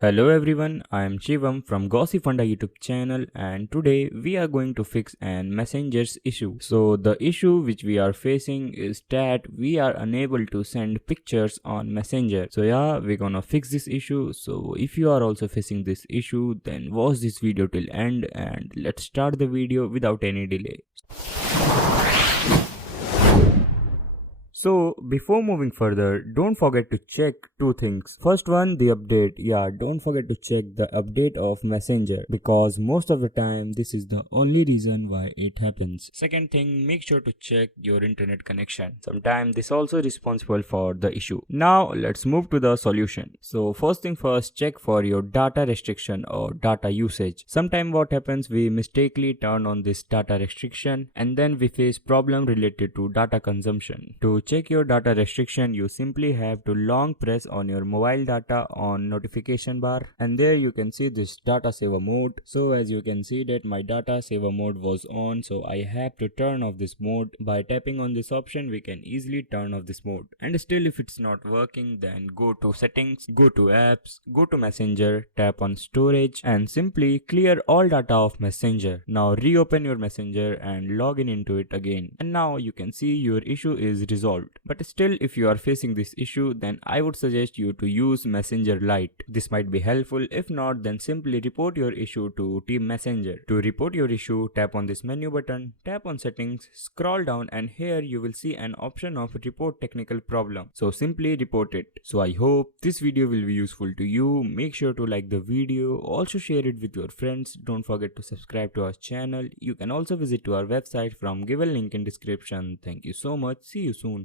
Hello everyone, I am Shivam from Gossipfunda YouTube channel and today we are going to fix an messenger's issue. So the issue which we are facing is that we are unable to send pictures on messenger. So yeah, we're gonna fix this issue. So if you are also facing this issue, then watch this video till end and let's start the video without any delay. So before moving further, don't forget to check two things. First one, the update. Yeah, don't forget to check the update of Messenger because most of the time this is the only reason why it happens. Second thing, make sure to check your internet connection. Sometimes this also responsible for the issue. Now let's move to the solution. So first thing first, check for your data restriction or data usage. Sometimes what happens, we mistakenly turn on this data restriction and then we face problem related to data consumption. To check your data restriction, you simply have to long press on your mobile data on notification bar and there you can see this data saver mode. So as you can see that my data saver mode was on, so I have to turn off this mode. By tapping on this option we can easily turn off this mode, and still if it's not working, then go to settings, go to apps, go to messenger, tap on storage and simply clear all data of messenger. Now reopen your messenger and log in into it again, and now you can see your issue is resolved. But still, if you are facing this issue, then I would suggest you to use Messenger Lite. This might be helpful. If not, then simply report your issue to Team Messenger. To report your issue, tap on this menu button, tap on settings, scroll down and here you will see an option of report technical problem. So simply report it. So I hope this video will be useful to you. Make sure to like the video, also share it with your friends. Don't forget to subscribe to our channel. You can also visit to our website from given link in description. Thank you so much. See you soon.